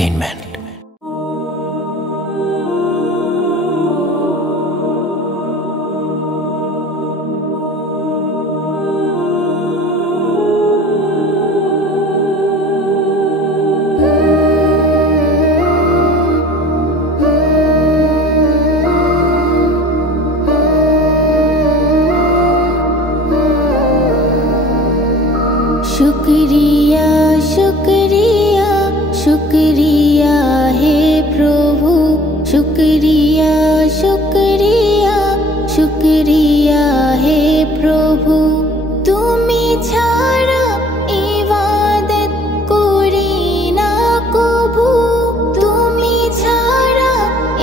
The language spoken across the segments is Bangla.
Entertainment। शुक्रिया शुक्रिया शुक्रिया हे प्रभु, शुक्रिया शुक्रिया शुक्रिया हे प्रभु। तुमी छाड़ा इबादत करी ना कबू, तुमी छाड़ा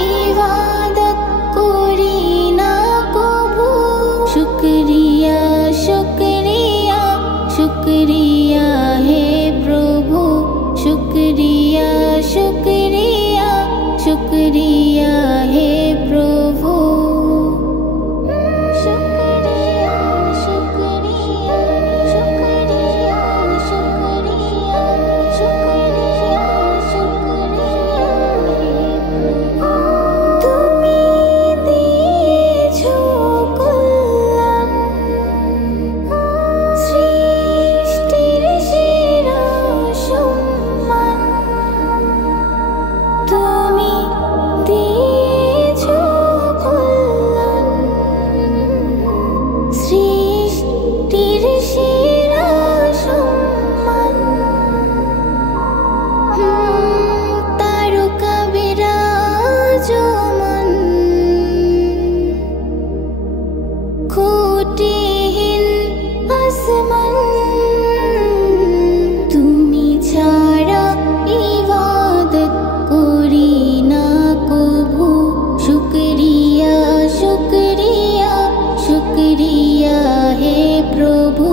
इबादत करी ना कबू। शुक्रिया शुक्रिया शुक्रिया हे प्रभु, शुक्रिया शुक्रिया शुक्रिया हे प्रभु। शुक्रिया शुक्रिया शुक्रिया शुक्रिया शुक्रिया शुक्रिया तुमी दिয়েছো কল্যাণ, সৃষ্টির সেরা সম্মান। তুমি দিয়েছো কল্যাণ, সৃষ্টির সেরা সম্মান। তারকা বিরাজমান, খুঁটিহীন আসমান। তুমি ছাড়া ইবাদত করি না কবু। শুক্রিয়া শুক্রিয়া শুক্রিয়া হে প্রভু।